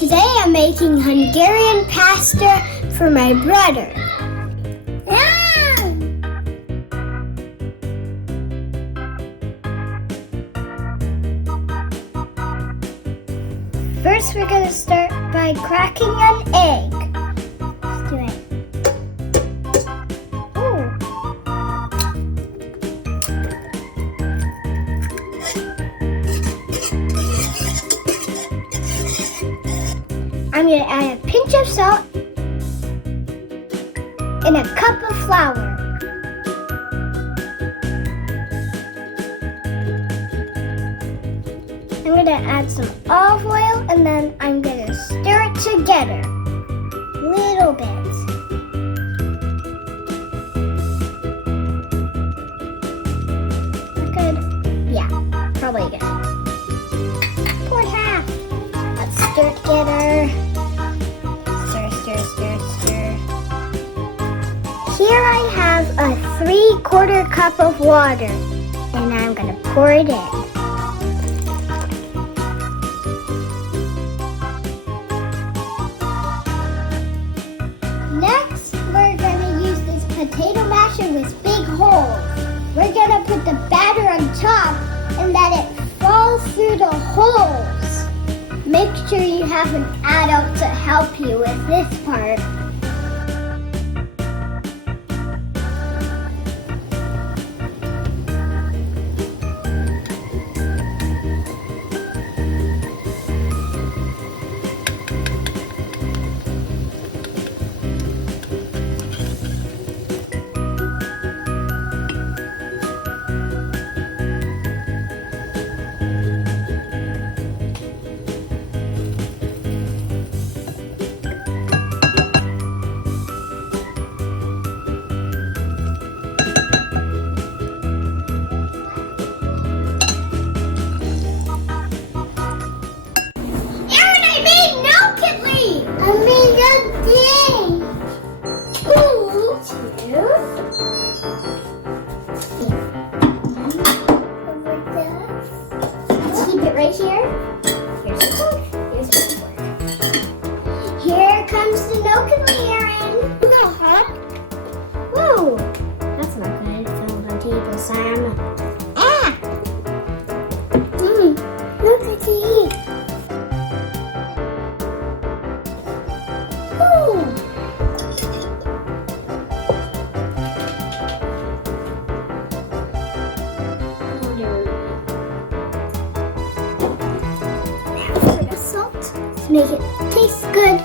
Today I'm making Hungarian pasta for my brother. First we're going to start by cracking an egg. Let's do it. I'm going to add a pinch of salt and a cup of flour. I'm going to add some olive oil and then I'm going to stir it together. Little bit. Good? Yeah, probably good. Pour it half. Let's stir it together. Stir. Here I have a 3/4 cup of water and I'm going to pour it in. Next, we're going to use this potato masher with big holes. We're going to put the batter on top and let it fall through the holes. Make sure you have an adult to help you with this part. Right here. Here's the fork. Here's the fork. Here comes the Nokedli, Aaron. No, huh? Whoa, that's not good. Fell on the table, Sam. Ah! Nokedli. Ooh. Make it taste good.